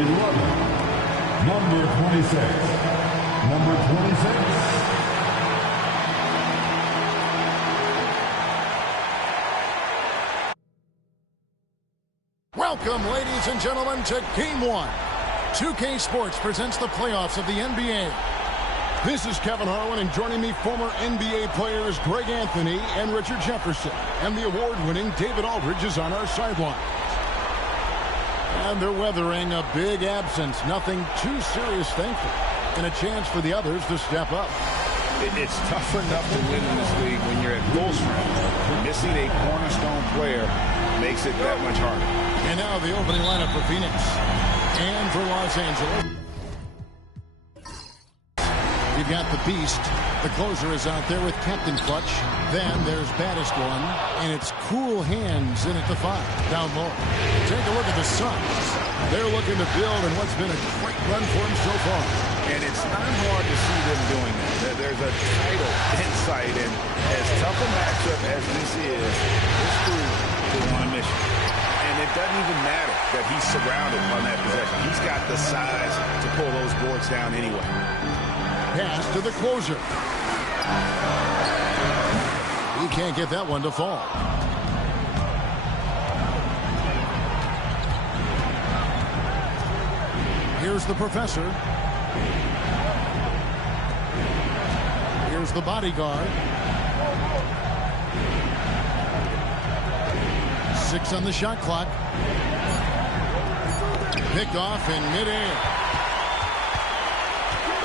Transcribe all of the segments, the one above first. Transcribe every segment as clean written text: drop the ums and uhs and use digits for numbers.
11. Number 26. Number 26. Welcome, ladies and gentlemen, to Game 1. 2K Sports presents the playoffs of the NBA. This is Kevin Harlan, and joining me, former NBA players Greg Anthony and Richard Jefferson. And the award-winning David Aldridge is on our sideline. And they're weathering a big absence. Nothing too serious, thankfully. And a chance for the others to step up. It's tough enough to win in this league when you're at full strength. Missing a cornerstone player makes it that much harder. And now the opening lineup for Phoenix. And for Los Angeles. You've got the Beast. The closer is out there with Captain Clutch. Then there's Baddest One. And it's Cool Hands in at the 5. Down low. Take a look at the Suns. They're looking to build in what's been a great run for them so far. And it's not hard to see them doing that. There's a title insight, and as tough a matchup as this is, this group is on a mission. And it doesn't even matter that he's surrounded on that possession. He's got the size to pull those boards down anyway. Pass to the closer. He can't get that one to fall. Here's the professor. Here's the bodyguard. 6 on the shot clock. Picked off in midair.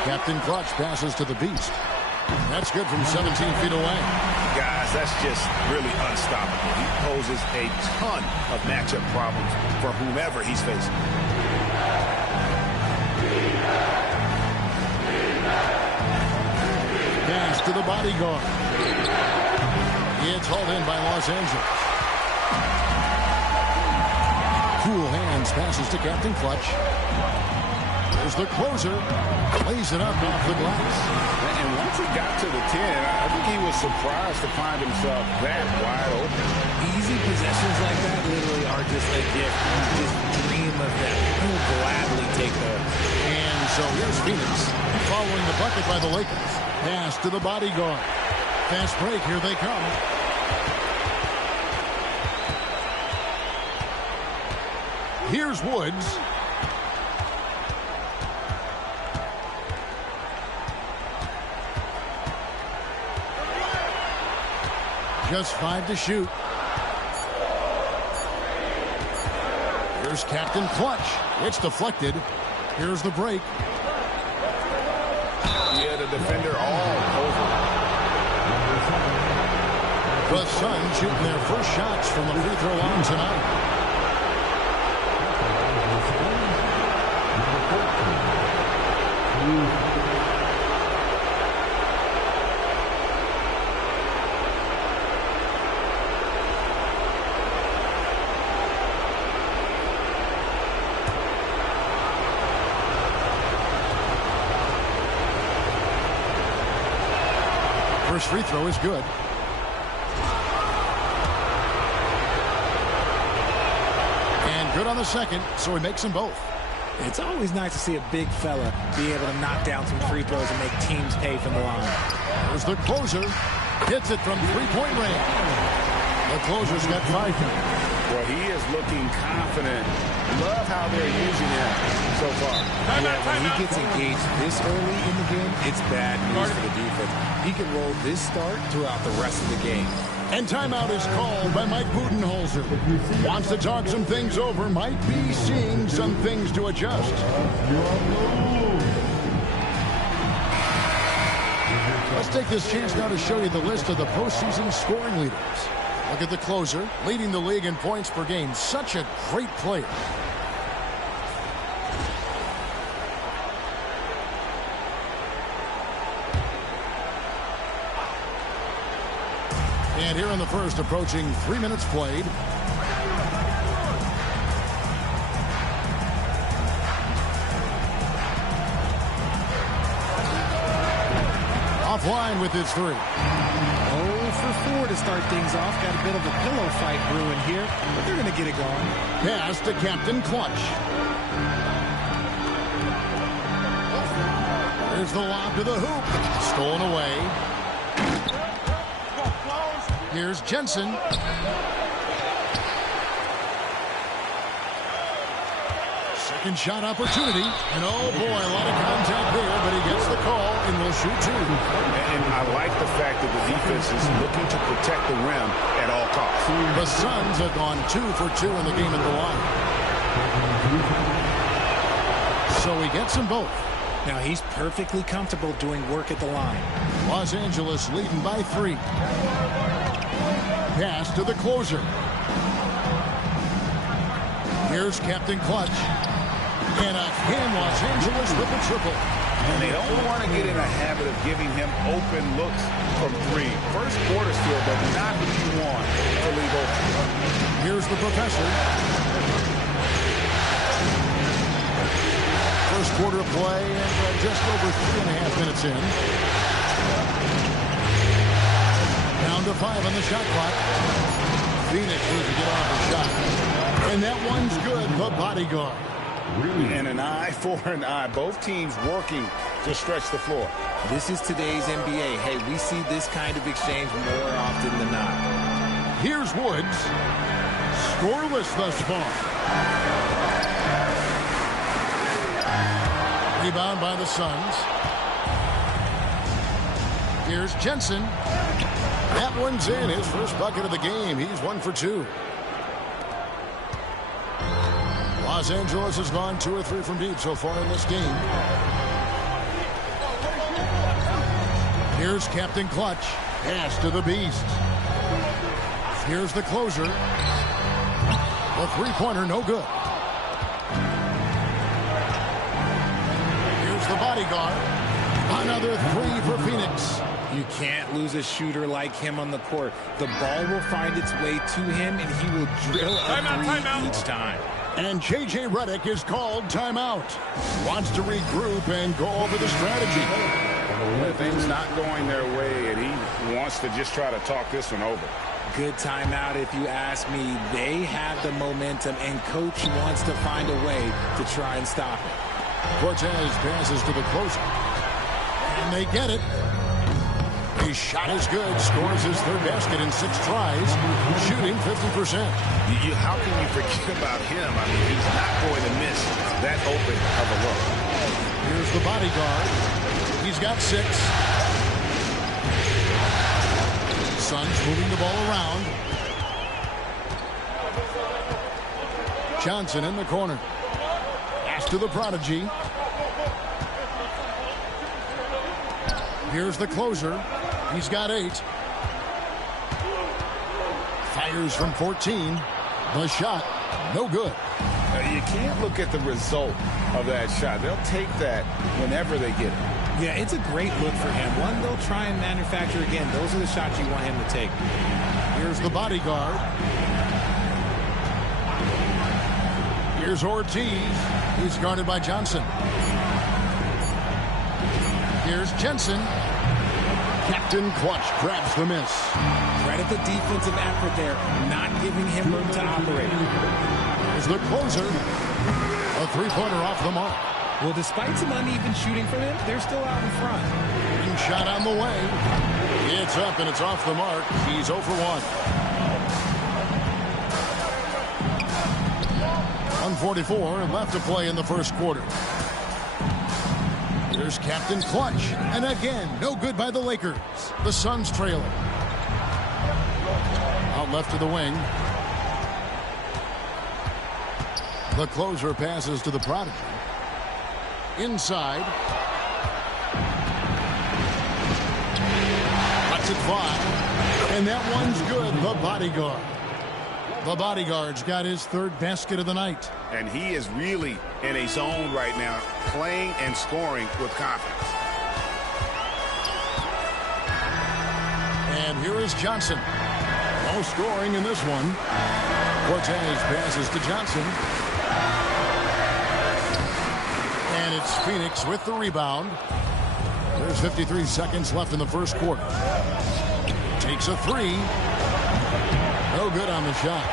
Captain Clutch passes to the Beast. That's good from 17 feet away. Guys, that's just really unstoppable. He poses a ton of matchup problems for whomever he's facing. Pass to the bodyguard. It's hauled in by Los Angeles. Cool Hands passes to Captain Clutch. There's the closer. Lays it up off the glass. And once he got to the 10, I think he was surprised to find himself that wide open. Easy possessions like that literally are just a gift. You just dream of them. He'll gladly take those. And so here's Phoenix following the bucket by the Lakers. Pass to the bodyguard. Fast break. Here they come. Here's Woods. Just 5 to shoot. Here's Captain Clutch. It's deflected. Here's the break. Yeah, the defender all over. The Suns shooting their first shots from the free throw line tonight. First free throw is good. And good on the second, so he makes them both. It's always nice to see a big fella be able to knock down some free throws and make teams pay from the line. There's the closer. Hits it from three-point range. The closer's got 5 points. Well, he is looking confident. Love how they're using him so far. When he gets engaged this early in the game, it's bad news for the defense. He can roll this start throughout the rest of the game. And timeout is called by Mike Budenholzer. Wants to talk some things over. Might be seeing some things to adjust. Let's take this chance now to show you the list of the postseason scoring leaders. Look at the closer, leading the league in points per game. Such a great player. And here in the first, approaching 3 minutes played. Offline with his 3. 0 for 4 to start things off. Got a bit of a pillow fight brewing here, but they're going to get it going. Pass to Captain Clutch. Here's the lob to the hoop. Stolen away. Here's Jensen. Second shot opportunity. And oh boy, a lot of contact there, but he gets the call and will shoot two. And I like the fact that the defense is looking to protect the rim at all costs. The Suns have gone 2 for 2 in the game at the line. So he gets them both. Now he's perfectly comfortable doing work at the line. Los Angeles leading by 3. Pass to the closer. Here's Captain Clutch. And again, Los Angeles with a triple. And they don't want to get in a habit of giving him open looks from 3. First quarter still, but not what you want to leave open. Here's the professor. First quarter of play and just over 3.5 minutes in. Down to 5 on the shot clock. Phoenix needs to get off the shot. And that one's good, the bodyguard. And an eye for an eye. Both teams working to stretch the floor. This is today's NBA. Hey, we see this kind of exchange more often than not. Here's Woods. Scoreless thus far. Rebound by the Suns. Here's Jensen. That one's in. His first bucket of the game. He's 1 for 2. Los Angeles has gone 2 or 3 from deep so far in this game. Here's Captain Clutch. Pass to the Beast. Here's the closer. The three-pointer, no good. Here's the bodyguard. Another 3 for Phoenix. You can't lose a shooter like him on the court. The ball will find its way to him, and he will drill a 3 each time. And J.J. Redick is called timeout. Wants to regroup and go over the strategy. Things not going their way, and he wants to just try to talk this one over. Good timeout if you ask me. They have the momentum, and Coach wants to find a way to try and stop it. Cortez passes to the closer. And they get it. His shot is good. Scores his 3rd basket in 6 tries. Shooting 50%. How can you forget about him? I mean, he's not going to miss that open of a look. Here's the bodyguard. He's got 6. Suns moving the ball around. Johnson in the corner. Pass to the prodigy. Here's the closer. He's got 8. Fires from 14. The shot, no good. You can't look at the result of that shot. They'll take that whenever they get it. Yeah, it's a great look for him. One they'll try and manufacture again. Those are the shots you want him to take. Here's the bodyguard. Here's Ortiz. He's guarded by Johnson. Here's Jensen. Captain Clutch grabs the miss. Credit the defensive effort there, not giving him room to operate. Here's the closer. A 3-pointer off the mark. Well, despite some uneven shooting from him, they're still out in front. And shot on the way. It's up and it's off the mark. He's 0 for 1. 1:44 left to play in the first quarter. Here's Captain Clutch. And again, no good by the Lakers. The Suns trailing. Out left to the wing. The closer passes to the prodigy. Inside. Cuts it 5. And that one's good. The bodyguard. The bodyguard's got his 3rd basket of the night. And he is really in a zone right now, playing and scoring with confidence. And here is Johnson. No scoring in this one. Cortez passes to Johnson. And it's Phoenix with the rebound. There's 53 seconds left in the first quarter. Takes a 3. No good on the shot.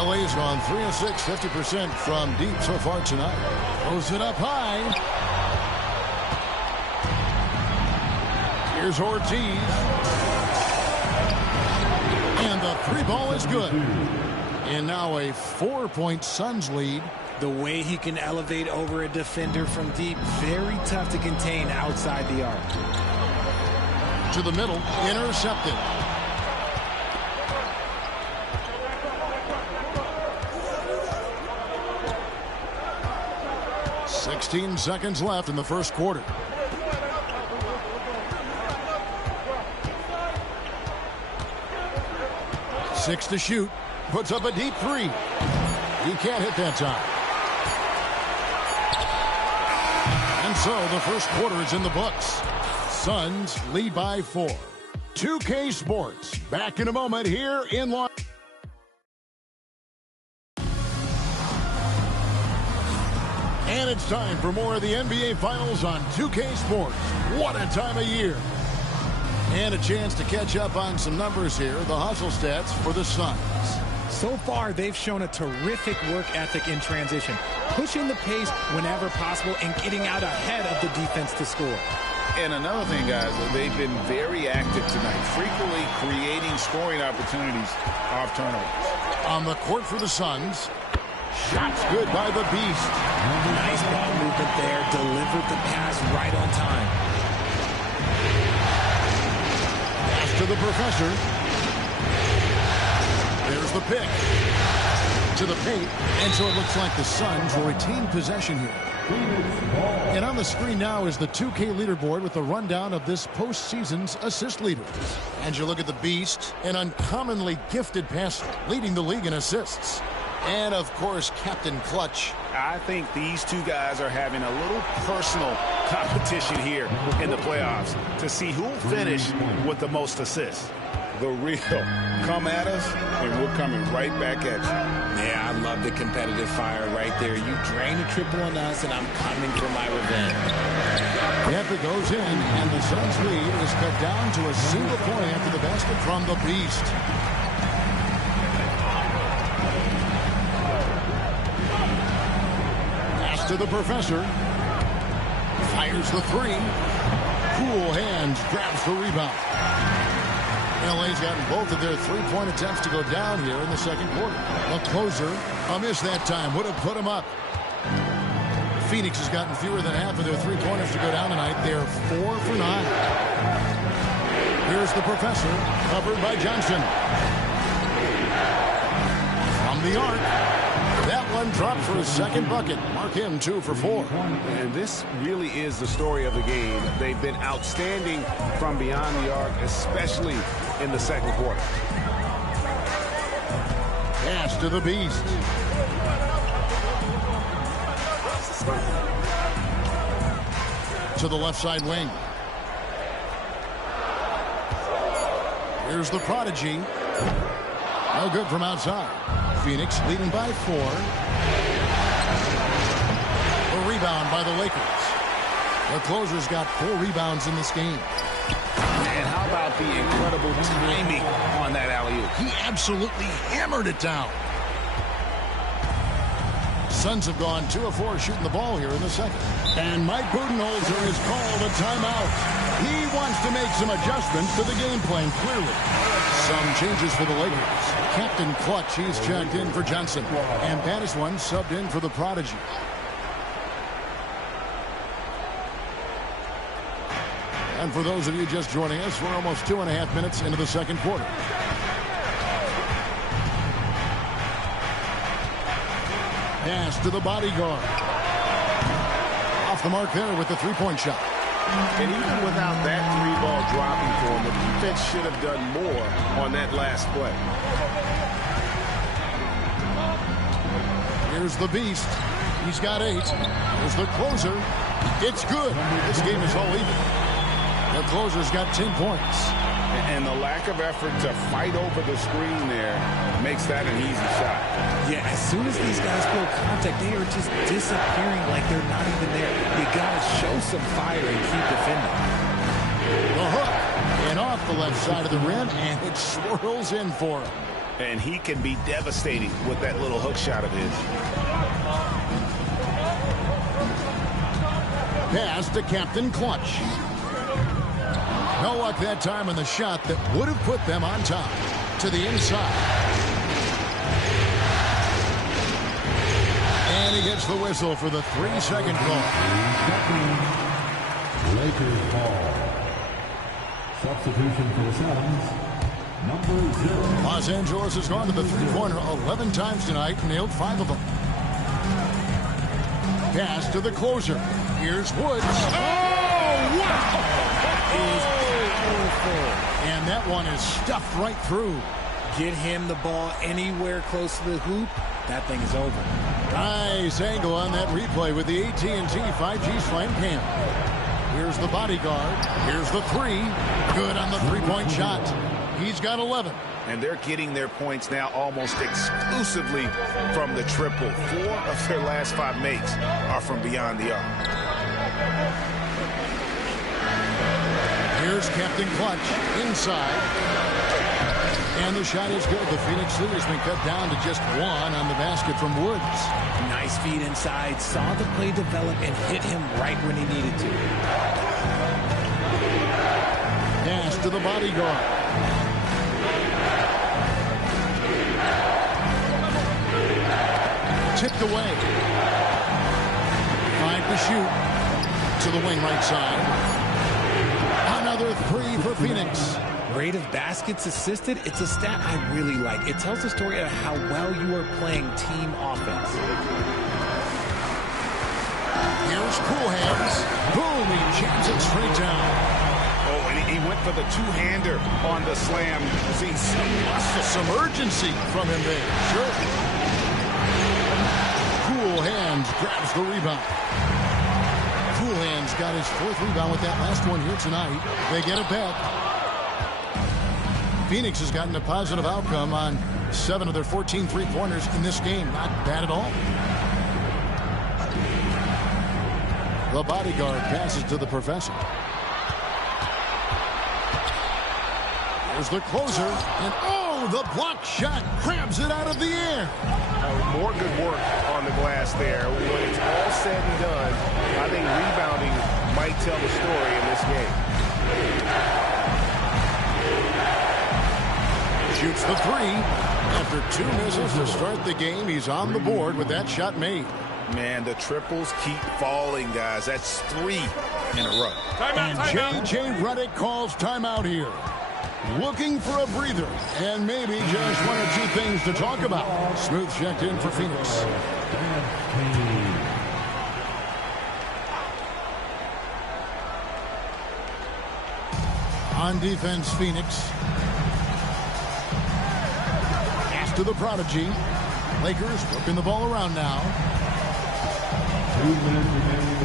LA's gone 3 of 6, 50% from deep so far tonight. Throws it up high. Here's Ortiz. And the three ball is good. And now a 4-point Suns lead. The way he can elevate over a defender from deep, very tough to contain outside the arc. To the middle, intercepted. "16 seconds left in the first quarter. Six to shoot. Puts up a deep three. He can't hit that time. And so the first quarter is in the books. Suns lead by 4. 2K Sports back in a moment here in Los. And it's time for more of the NBA Finals on 2K Sports. What a time of year. And a chance to catch up on some numbers here. The hustle stats for the Suns. So far, they've shown a terrific work ethic in transition, pushing the pace whenever possible and getting out ahead of the defense to score. And another thing, guys, they've been very active tonight, frequently creating scoring opportunities off turnovers. On the court for the Suns. Shots good by the Beast. Nice ball movement there. Delivered the pass right on time. Pass to the Professor. There's the pick. To the paint. And so it looks like the Suns will retain possession here. And on the screen now is the 2K leaderboard with a rundown of this postseason's assist leaders. And you look at the Beast, an uncommonly gifted passer, leading the league in assists. And, of course, Captain Clutch. I think these two guys are having a little personal competition here in the playoffs to see who will finish with the most assists. The real. Come at us, and we're coming right back at you. Yeah, I love the competitive fire right there. You drain a triple on us, and I'm coming for my revenge. After goes in, and the Suns lead is cut down to a single point after the basket from the Beast. Pass to the Professor. Fires the three. Cool hands, grabs the rebound. LA's gotten both of their three-point attempts to go down here in the second quarter. A closer, a miss that time, would have put him up. Phoenix has gotten fewer than half of their three-pointers to go down tonight. They're 4 for 9. Here's the Professor, covered by Johnson. From the arc, that one dropped for his second bucket. Mark him 2 for 4. And this really is the story of the game. They've been outstanding from beyond the arc, especially in the second quarter. Pass to the Beast. To the left side wing. Here's the Prodigy. No good from outside. Phoenix leading by 4. A rebound by the Lakers. The closer's got 4 rebounds in this game. And how about the incredible timing on that alley-oop? He absolutely hammered it down. Suns have gone 2 of 4 shooting the ball here in the second. And Mike Budenholzer has called a timeout. He wants to make some adjustments to the game plan, clearly. Some changes for the Lakers. Captain Clutch, he's checked in for Johnson. And Patterson subbed in for the Prodigy. And for those of you just joining us, we're almost 2.5 minutes into the second quarter. Pass to the bodyguard. Off the mark there with the three-point shot. And even without that 3-ball dropping for him, the defense should have done more on that last play. Here's the Beast. He's got 8. Here's the closer. It's good. This game is all even. The closer's got 10 points. And the lack of effort to fight over the screen there makes that an easy shot. Yeah, as soon as these guys feel contact, they are just disappearing like they're not even there. You got to show some fire and keep defending. The hook. And off the left side of the rim, and it swirls in for him. And he can be devastating with that little hook shot of his. Pass to Captain Clutch. No luck that time on the shot that would have put them on top. To the inside. And he gets the whistle for the 3-second call. Lakers ball. Substitution for the Suns. Number 0. Los Angeles has gone to the three-pointer 11 times tonight and nailed 5 of them. Pass to the closer. Here's Woods. Oh, wow! And that one is stuffed right through. Get him the ball anywhere close to the hoop, that thing is over. Nice angle on that replay with the AT&T 5G Slam Cam. Here's the bodyguard. Here's the 3. Good on the three-point shot. He's got 11. And they're getting their points now almost exclusively from the triple. 4 of their last 5 makes are from beyond the arc. Here's Captain Clutch inside. And the shot is good. The Phoenix lead has been cut down to just 1 on the basket from Woods. Nice feed inside. Saw the play develop and hit him right when he needed to. Pass to the bodyguard. Tipped away. 5 to shoot. To the wing right side. Another 3 for Phoenix. Rate of baskets assisted, it's a stat I really like. It tells the story of how well you are playing team offense. Here's Cool Hands. Boom, he jams it straight down. Oh, and he went for the two-hander on the slam. See Some urgency from him there. Sure. Cool Hands grabs the rebound. Cool Hands got his 4th rebound with that last one here tonight. They get it back. Phoenix has gotten a positive outcome on 7 of their 14 three-pointers in this game. Not bad at all. The bodyguard passes to the professor. Here's the closer. And oh, the block shot grabs it out of the air. More good work on the glass there. When it's all said and done, I think rebounding might tell the story in this game. Shoots the 3. After 2 misses to start the game, he's on the board with that shot made. Man, the triples keep falling, guys. That's 3 in a row. And J.J. Redick calls timeout here. Looking for a breather and maybe just 1 or 2 things to talk about. Smooth checked in for Phoenix. On defense, Phoenix. Pass to the prodigy. Lakers working the ball around now.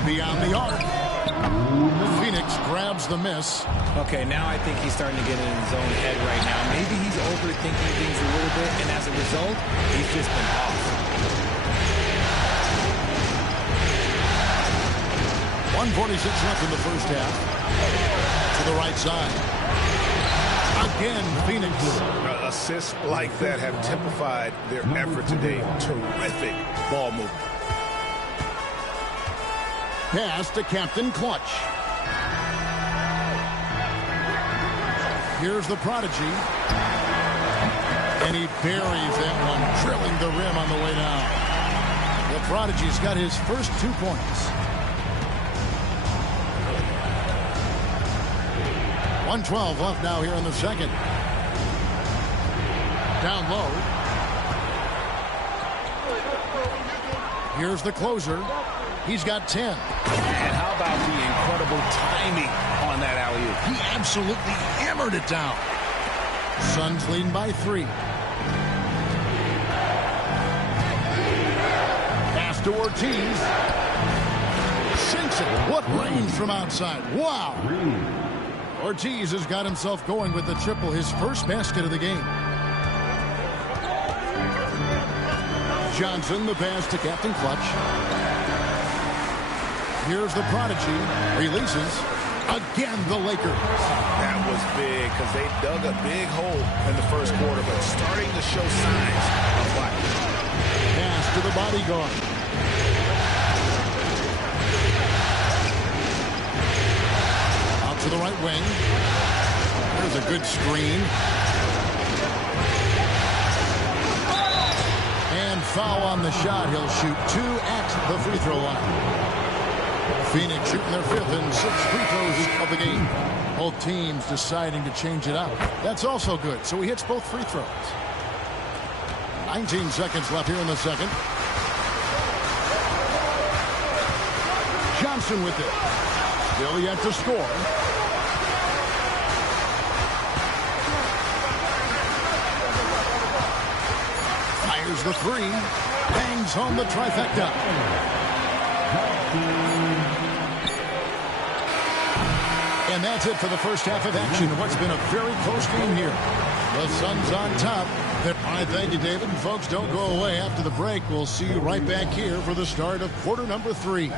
Beyond the arc. Phoenix grabs the miss. Okay, now I think he's starting to get in his own head right now. Maybe he's overthinking things a little bit, and as a result, he's just been off. 1:46 left in the first half. To the right side. Again, Phoenix. Assists like that have typified their effort today. Terrific ball movement. Pass to Captain Clutch. Here's the prodigy. And he buries that one, drilling the rim on the way down. The prodigy's got his first 2 points. 1:12 left now here in the second. Down low. Here's the closer. He's got 10. And how about the incredible timing on that alley-oop? He absolutely hammered it down. Suns leading by 3. Pass to Ortiz. Sinks it. What range from outside. Wow. Ortiz has got himself going with the triple, his first basket of the game. Johnson, the pass to Captain Clutch. Here's the prodigy. Releases. Again, the Lakers. That was big because they dug a big hole in the first quarter, but starting to show signs of life. Pass to the bodyguard. Out to the right wing. Here's a good screen. And foul on the shot. He'll shoot 2 at the free throw line. Phoenix shooting their 5th and 6th free throws of the game. Both teams deciding to change it up. That's also good. So he hits both free throws. 19 seconds left here in the second. Johnson with it. Still yet to score. Fires the 3. Bangs home the trifecta. And that's it for the first half of action. What's been a very close game here. The Suns on top. All right, thank you, David. And folks, don't go away after the break. We'll see you right back here for the start of quarter number 3.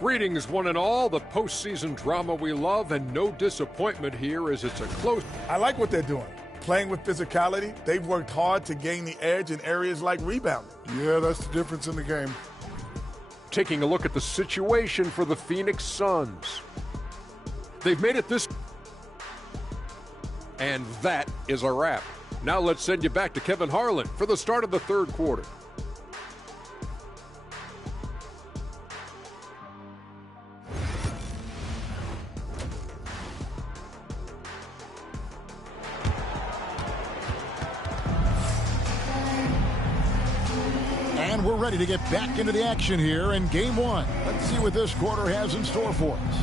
Greetings, one and all. The postseason drama we love, and no disappointment here as it's a close. I like what they're doing. Playing with physicality, they've worked hard to gain the edge in areas like rebounding. Yeah, that's the difference in the game. Taking a look at the situation for the Phoenix Suns. They've made it this. And that is a wrap. Now let's send you back to Kevin Harlan for the start of the third quarter. And we're ready to get back into the action here in game 1. Let's see what this quarter has in store for us.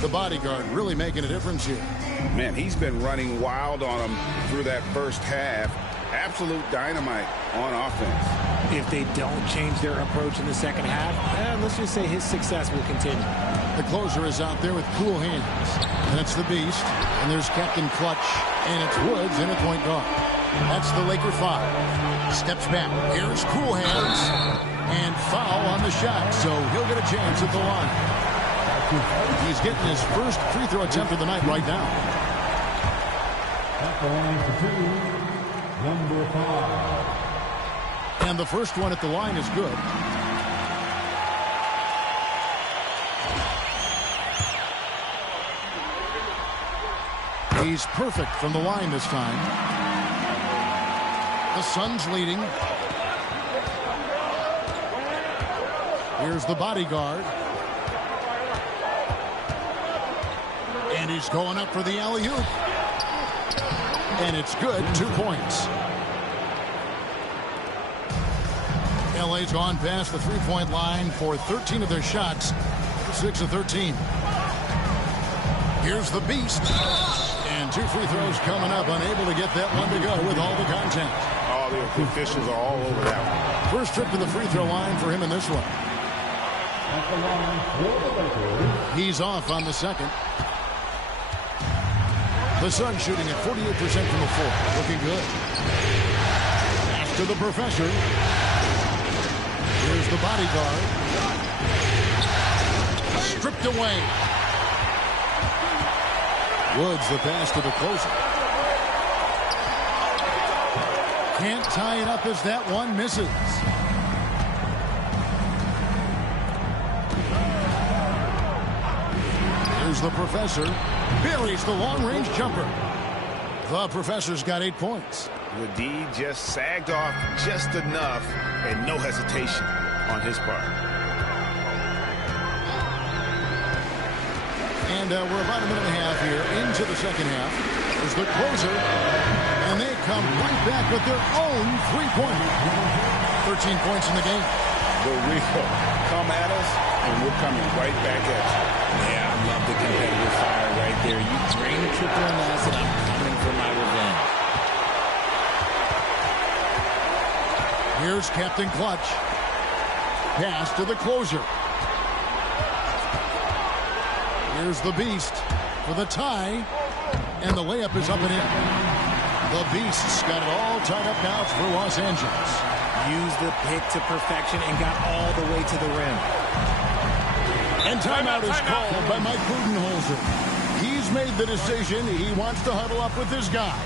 The bodyguard really making a difference here. Man, he's been running wild on them through that first half. Absolute dynamite on offense. If they don't change their approach in the second half, let's just say his success will continue. The closer is out there with cool hands. And it's the Beast. And there's Captain Clutch. And it's Woods in at point guard. That's the Laker 5. Steps back. Here's cool hands. And foul on the shot. So he'll get a chance at the line. He's getting his first free throw attempt of the night right now. At the line for 2, number 5. And the first one at the line is good. He's perfect from the line this time. The Suns leading. Here's the bodyguard. And he's going up for the alley-oop. And it's good, 2 points. LA's gone past the three-point line for 13 of their shots, 6 of 13. Here's the Beast. And 2 free throws coming up, unable to get that one to go with all the contact. All the officials are all over that one. First trip to the free throw line for him in this one. At the line for the Lakers. He's off on the second. The Suns shooting at 48% from the floor. Looking good. Pass to the Professor. Here's the bodyguard. Stripped away. Woods the pass to the closer. Can't tie it up as that one misses. Here's the Professor. Buries the long-range jumper. The Professor's got 8 points. The D just sagged off just enough and no hesitation on his part. And we're about a minute and a half here into the second half. There's the closer. And they come right back with their own three-pointer. 13 points in the game. The Rico, come at us, and we're coming right back at you. Yeah, I love the competitive fire right there. You drain triple on us, and I'm coming for my revenge. Here's Captain Clutch. Pass to the closer. Here's the Beast for the tie. And the layup is up and in. The Beast's got it all tied up now for Los Angeles. Used the pick to perfection and got all the way to the rim. And timeout is called by Mike Budenholzer. He's made the decision. He wants to huddle up with his guys.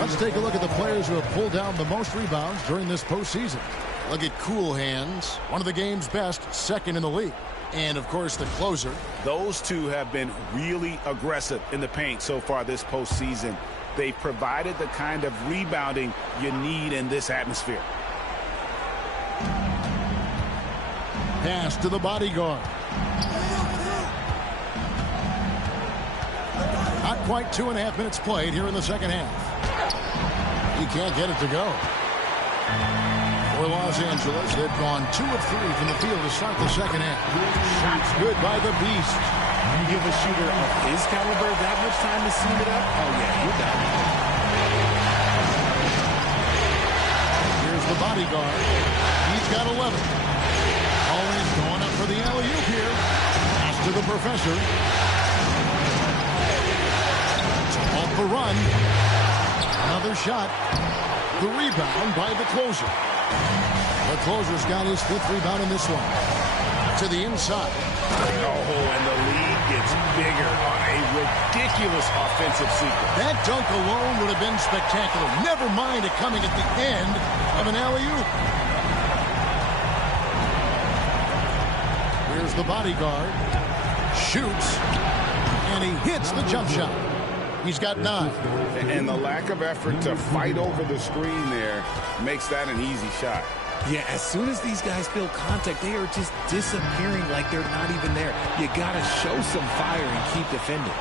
Let's take a look at the players who have pulled down the most rebounds during this postseason. Look at Cool Hands, one of the game's best, second in the league. And, of course, the closer. Those two have been really aggressive in the paint so far this postseason. They've provided the kind of rebounding you need in this atmosphere. Pass to the bodyguard. Not quite 2.5 minutes played here in the second half. He can't get it to go. For Los Angeles, they've gone 2 of 3 from the field to start the second half. Shots good by the Beast. You give a shooter of his caliber that much time to seam it up? Oh, yeah, you're done. Here's the bodyguard. He's got 11. Always going up for the alley-oop here. Pass to the Professor. Off the run. Another shot. The rebound by the closer. The closer's got his 5th rebound in this one. To the inside. Oh, and the lead gets bigger on a ridiculous offensive sequence. That dunk alone would have been spectacular. Never mind it coming at the end of an alley-oop. Here's the bodyguard. Shoots. And he hits the jump shot. He's got 9. And the lack of effort to fight over the screen there makes that an easy shot. Yeah, as soon as these guys feel contact, they are just disappearing like they're not even there. You got to show some fire and keep defending.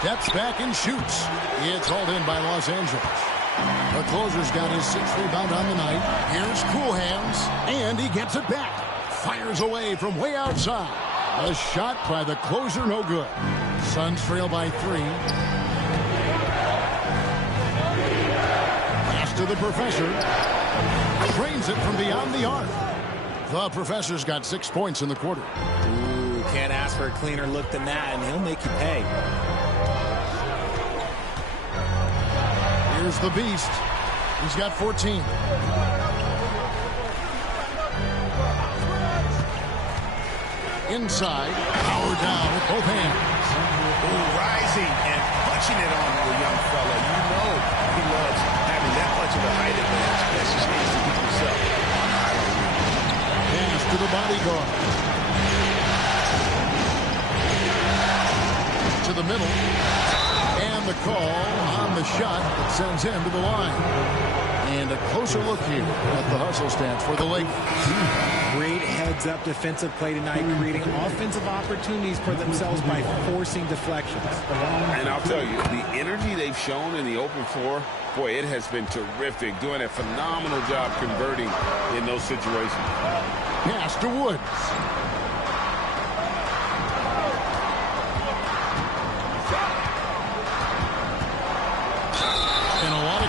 Steps back and shoots. It's hauled in by Los Angeles. The closer's got his 6th rebound on the night. Here's Cool Hands, and he gets it back. Fires away from way outside. A shot by the closer, no good. Suns trail by 3. Pass to the Professor. Drains it from beyond the arc. The Professor's got 6 points in the quarter. Ooh, can't ask for a cleaner look than that, and he'll make you pay. Here's the Beast. He's got 14. Inside, power down with both hands. Ooh, rising and punching it on the young fella. You know he loves having that much of a height advantage. That's just needs to keep himself. Pass to the bodyguard. To the middle. And the call on the shot that sends him to the line. And a closer look here at the hustle stats for the Lakers. Great heads-up defensive play tonight, creating offensive opportunities for themselves by forcing deflections. And I'll tell you, the energy they've shown in the open floor, boy, it has been terrific. Doing a phenomenal job converting in those situations. Pass to Woods.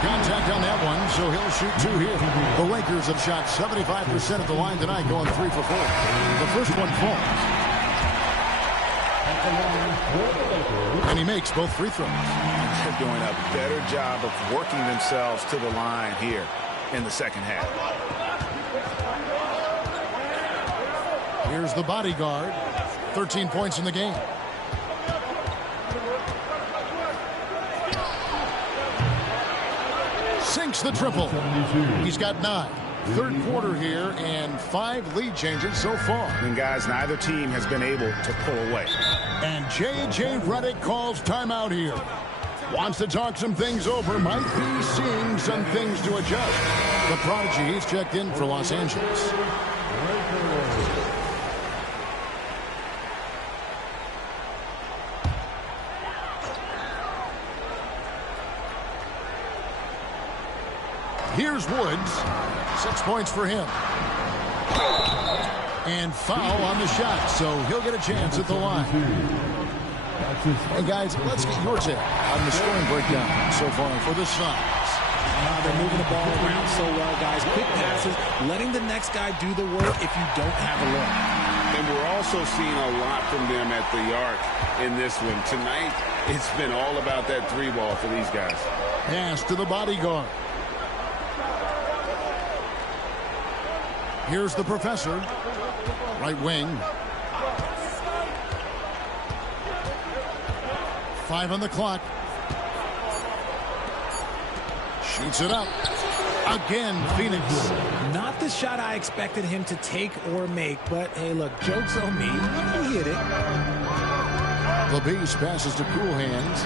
Contact on that one, so he'll shoot 2 here. The Lakers have shot 75% at the line tonight, going 3 for 4. The first one falls. And he makes both free throws. They're doing a better job of working themselves to the line here in the second half. Here's the bodyguard. 13 points in the game. Sinks the triple. He's got 9. Third quarter here and 5 lead changes so far. And guys, neither team has been able to pull away. And J.J. Redick calls timeout here. Wants to talk some things over. Might be seeing some things to adjust. The prodigy, he's checked in for Los Angeles. Here's Woods. 6 points for him. And foul on the shot, so he'll get a chance at the line. And guys, let's get your take on the scoring breakdown so far for the Suns. They're moving the ball around so well, guys. Quick passes, letting the next guy do the work if you don't have a look. And we're also seeing a lot from them at the arc in this one. Tonight, it's been all about that 3-ball for these guys. Pass to the bodyguard. Here's the Professor. Right wing. 5 on the clock. Shoots it up. Again, Phoenix. Not the shot I expected him to take or make, but hey, look, joke's on me. He hit it. The Beast passes to Cool Hands.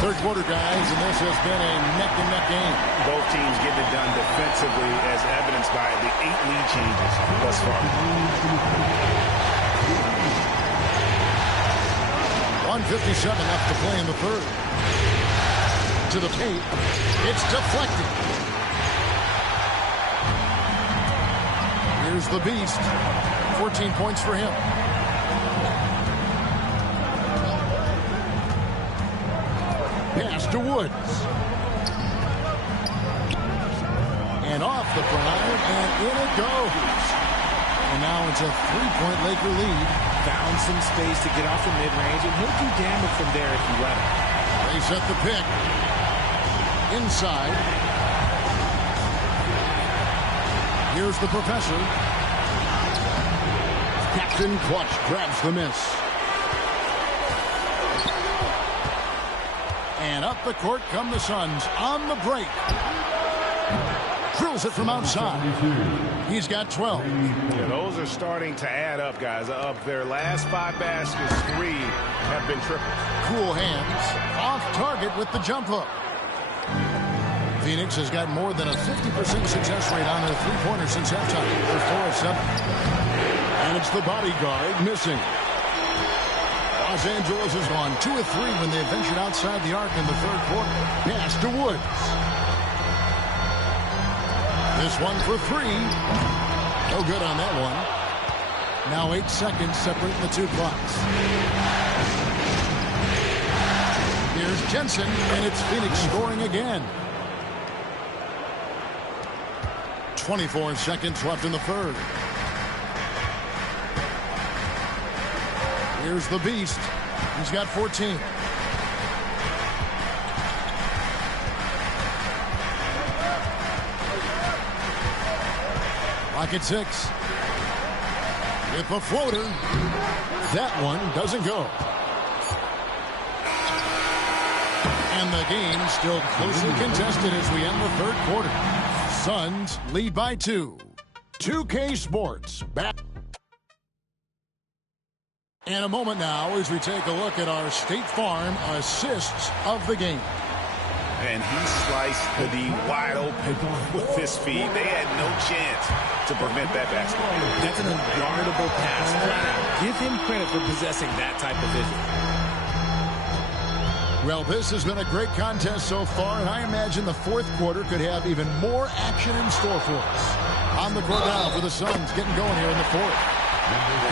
Third quarter, guys, and this has been a neck-and-neck game. Both teams getting it done defensively, as evidenced by the 8 lead changes thus far. 1:57 left to play in the third. To the paint. It's deflected. Here's the Beast. 14 points for him. Pass to Woods. And off the prime, and in it goes. And now it's a 3-point Laker lead. Found some space to get off the mid-range, and he'll do damage from there if you let him. They set the pick. Inside. Here's the Professor. Captain Clutch grabs the miss. And up the court come the Suns on the break. Drills it from outside. He's got 12. Yeah, those are starting to add up, guys. Of their last 5 baskets, 3 have been triples. Cool Hands off target with the jump hook. Phoenix has got more than a 50% success rate on their three-pointers since halftime. They're 4 of 7. And it's the bodyguard missing. Los Angeles has gone 2 of 3 when they ventured outside the arc in the third quarter. Pass to Woods. This one for 3. No good on that one. Now 8 seconds separating the 2 clocks. Here's Jensen, and it's Phoenix scoring again. 24 seconds left in the third. Here's the Beast. He's got 14. Clock at 6. With a floater. That one doesn't go. And the game still closely contested as we end the third quarter. Suns lead by 2. 2K Sports back. In a moment now as we take a look at our State Farm assists of the game. And he sliced the D wide open with his feet. They had no chance to prevent that basket. That's an unguardable pass. Give him credit for possessing that type of vision. Well, this has been a great contest so far, and I imagine the fourth quarter could have even more action in store for us. On the court now for the Suns, getting going here in the fourth.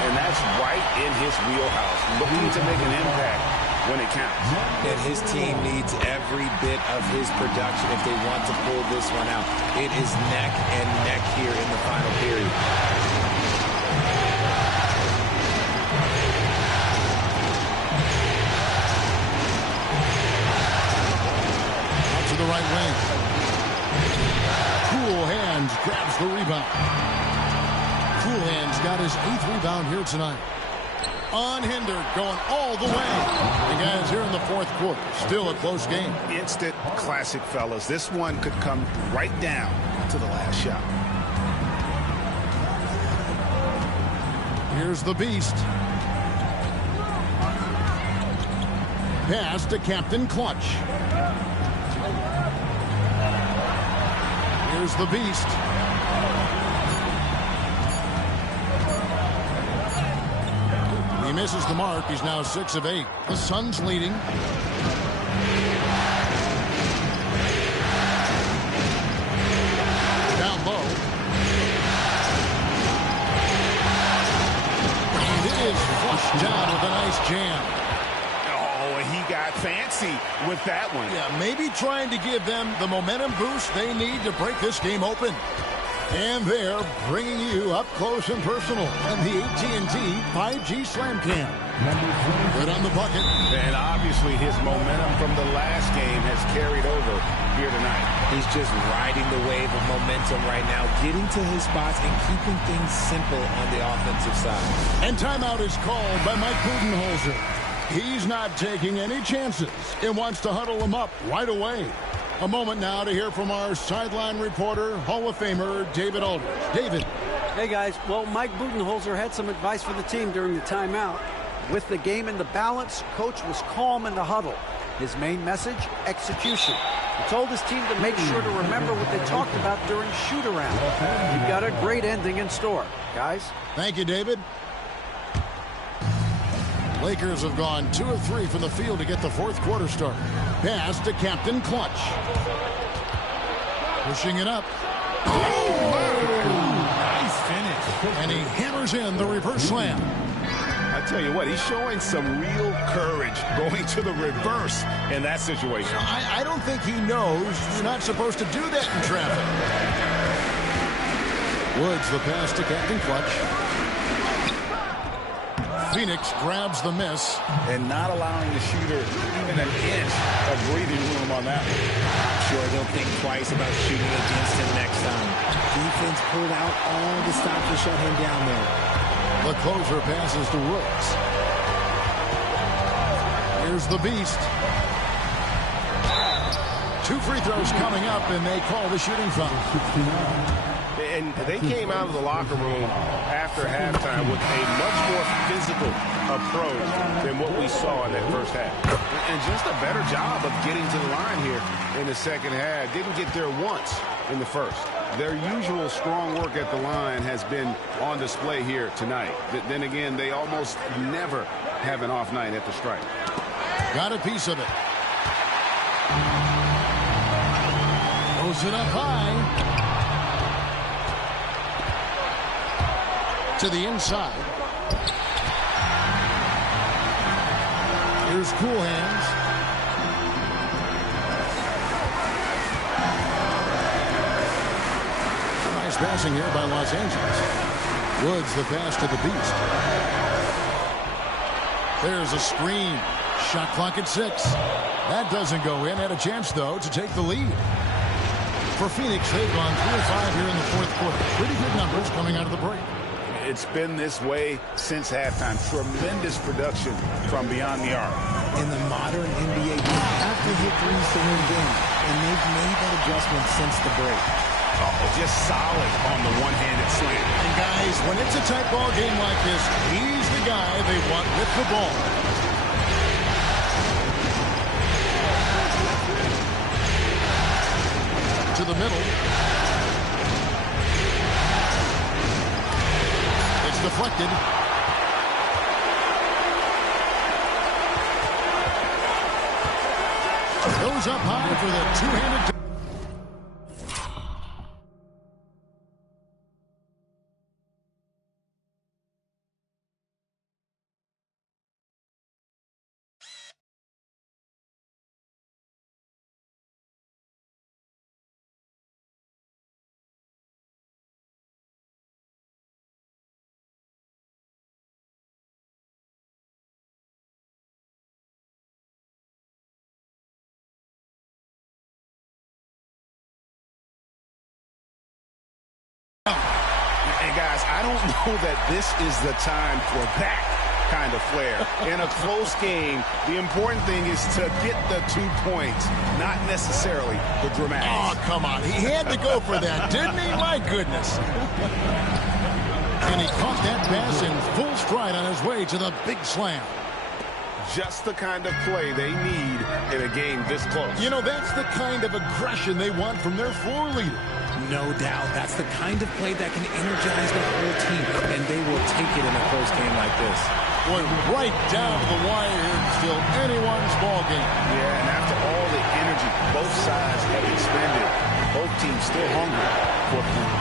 And that's right in his wheelhouse, looking to make an impact when it counts. And his team needs every bit of his production if they want to pull this one out. It is neck and neck here in the final period. To the right wing. Cool Hands grabs the rebound. Cool Hands got his 8th rebound here tonight. Unhindered, going all the way. And guys, here in the fourth quarter, still a close game. Instant classic, fellas. This one could come right down to the last shot. Here's the Beast. Pass to Captain Clutch. Here's the Beast. He misses the mark. He's now 6 of 8. The Suns leading. Down low. And it is flushed down with a nice jam. He got fancy with that one. Yeah, maybe trying to give them the momentum boost they need to break this game open. And they're bringing you up close and personal on the AT&T 5G Slam Cam. Good on the bucket. And obviously his momentum from the last game has carried over here tonight. He's just riding the wave of momentum right now, getting to his spots and keeping things simple on the offensive side. And timeout is called by Mike Budenholzer. He's not taking any chances and wants to huddle him up right away. A moment now to hear from our sideline reporter, Hall of Famer David Aldridge. David. Hey, guys. Well, Mike Budenholzer had some advice for the team during the timeout. With the game in the balance, Coach was calm in the huddle. His main message, execution. He told his team to make sure to remember what they talked about during shoot-around. We've got a great ending in store, guys. Thank you, David. Lakers have gone 2 of 3 from the field to get the fourth quarter started. Pass to Captain Clutch. Pushing it up. Nice finish. And he hammers in the reverse slam. I tell you what, he's showing some real courage going to the reverse in that situation. I don't think he knows you're not supposed to do that in traffic. Woods the pass to Captain Clutch. Phoenix grabs the miss. And not allowing the shooter even an inch of breathing room on that one. I'm sure they'll think twice about shooting against him next time. Defense pulled out all the stops to shut him down there. The closer passes to Woods. Here's the beast. 2 free throws coming up, and they call the shooting foul. And they came out of the locker room after halftime with a much more physical approach than what we saw in that first half. And just a better job of getting to the line here in the second half. Didn't get there once in the first. Their usual strong work at the line has been on display here tonight. Then again, they almost never have an off night at the stripe. Got a piece of it. Throws it up high. To the inside. Here's Cool Hands. Nice passing here by Los Angeles. Woods the pass to the beast. There's a screen. Shot clock at 6. That doesn't go in. Had a chance, though, to take the lead. For Phoenix, they've gone 3 of 5 here in the fourth quarter. Pretty good numbers coming out of the break. It's been this way since halftime. Tremendous production from beyond the arc. In the modern NBA, you have to hit threes to win games, and they've made that adjustment since the break. Oh, just solid on the one-handed slam. And guys, when it's a tight ball game like this, he's the guy they want with the ball. To the middle. It's deflected. Goes up high for the two-handed. And guys, I don't know that this is the time for that kind of flair. In a close game, the important thing is to get the 2 points, not necessarily the dramatics. Oh, come on. He had to go for that, didn't he? My goodness. And he caught that pass in full stride on his way to the big slam. Just the kind of play they need in a game this close. You know, that's the kind of aggression they want from their floor leader. No doubt. That's the kind of play that can energize the whole team, and they will take it in a close game like this. Boy, right down to the wire here, still anyone's ball game. Yeah, and after all the energy both sides have expended, both teams still hungry for the point.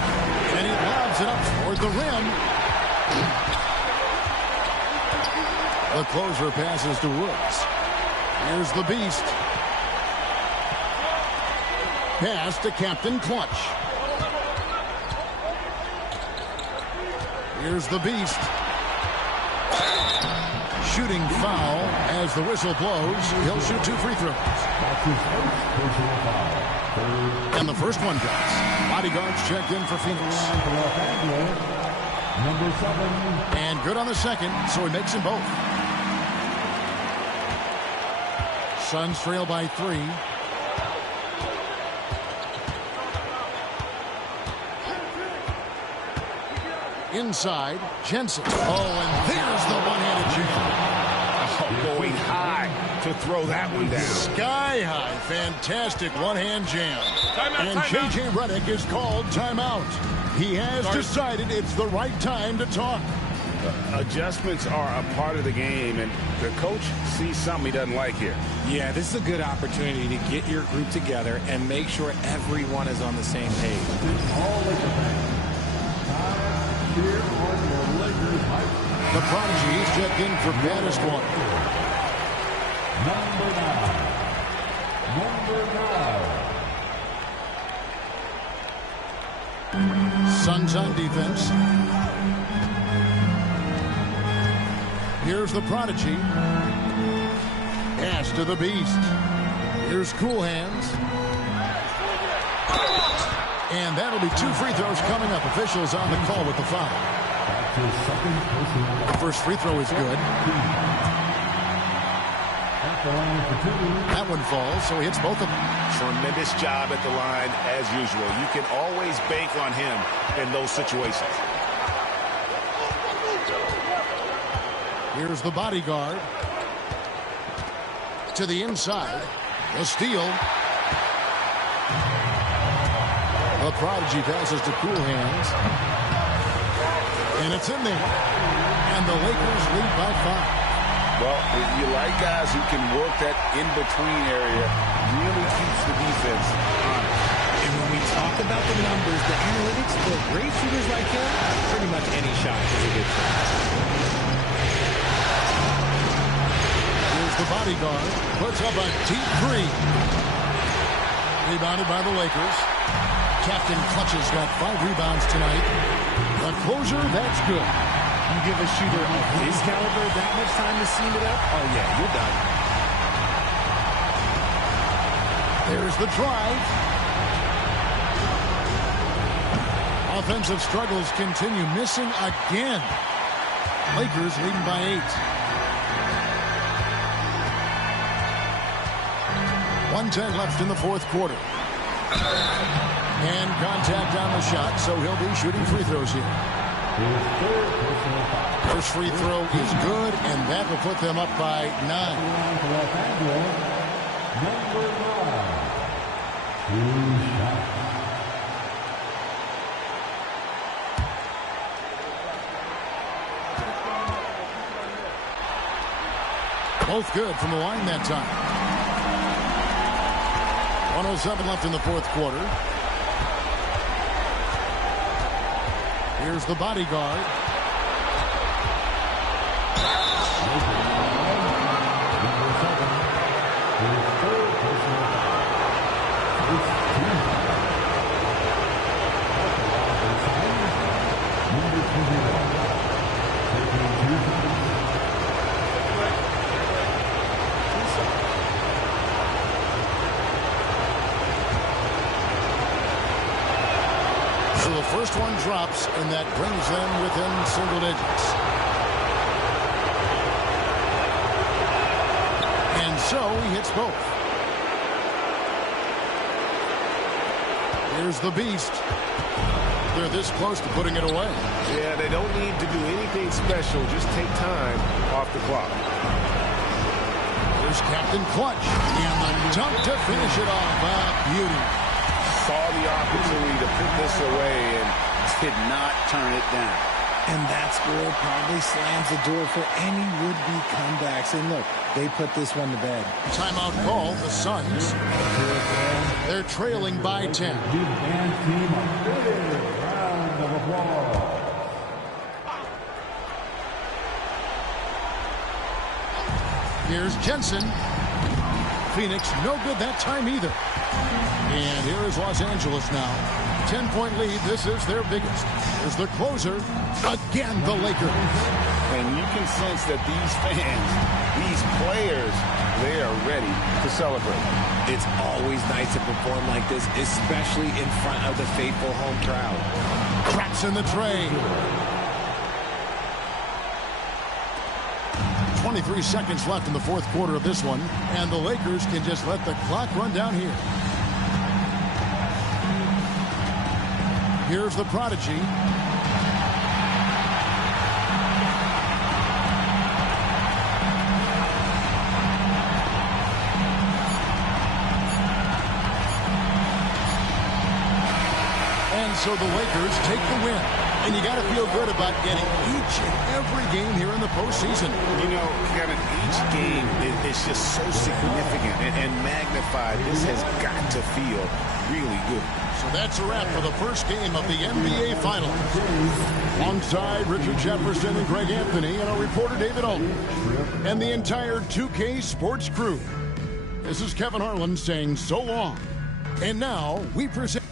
And he lobs it up toward the rim. The closer passes to Woods. Here's the beast. Pass to Captain Clutch. Here's the beast. Shooting foul as the whistle blows. He'll shoot 2 free throws. And the first one drops. Bodyguards checked in for Phoenix. Number 7. And good on the second, so he makes them both. Suns trail by 3. Inside, Jensen. Oh, and there's the one-handed jam. Oh, going high to throw that one down. Sky high. Fantastic one-hand jam. And J.J. Redick is called timeout. He has decided it's the right time to talk. Adjustments are a part of the game, and the coach sees something he doesn't like here. Yeah, this is a good opportunity to get your group together and make sure everyone is on the same page. The prodigy is checked in for baddest one. Number 9. Suns on defense. Here's the prodigy. Pass to the beast. Here's Cool Hands. And that'll be 2 free throws coming up. Officials on the call with the foul. The first free throw is good. That one falls, so he hits both of them. Tremendous job at the line as usual. You can always bank on him in those situations. Here's the bodyguard. To the inside. The steal. The prodigy passes to Cool Hands. And it's in there. And the Lakers lead by 5. Well, you like guys who can work that in-between area, really keeps the defense honest. And when we talk about the numbers, the analytics for great shooters like him, pretty much any shot is a good shot. The bodyguard puts up a deep 3. Rebounded by the Lakers. Captain Clutch's got 5 rebounds tonight. The closer, that's good. You give a shooter of his caliber that much time to seam it up, oh yeah, you're done. There's the drive. Offensive struggles continue, missing again. Lakers leading by 8. 1:10 left in the fourth quarter. And contact on the shot, so he'll be shooting free throws here. First free throw is good, and that will put them up by 9. Number 9. Both good from the line that time. 1:07 left in the fourth quarter. Here's the bodyguard. So the first one drops, and that brings them within single digits. And so he hits both. Here's the beast. They're this close to putting it away. Yeah, they don't need to do anything special. Just take time off the clock. Here's Captain Clutch. And the dunk to finish it off. Beauty. Saw the opportunity to put this away and did not turn it down. And that score probably slams the door for any would-be comebacks. And look, they put this one to bed. Timeout call, the Suns. They're trailing by 10. Round of applause. Here's Jensen. Phoenix, no good that time either. And here is Los Angeles now. 10-point lead. This is their biggest. Here's the closer. Again, the Lakers. And you can sense that these fans, these players, they are ready to celebrate. It's always nice to perform like this, especially in front of the faithful home crowd. Cracks in the tray. 23 seconds left in the fourth quarter of this one, and the Lakers can just let the clock run down here. Here's the prodigy. And so the Lakers take the win. And you got to feel good about getting each and every game here in the postseason. You know, Kevin, each game is just so significant and magnified. This has got to feel really good. So that's a wrap for the first game of the NBA Finals. Alongside Richard Jefferson and Greg Anthony and our reporter David Alton and the entire 2K Sports crew. This is Kevin Harlan saying so long. And now we present...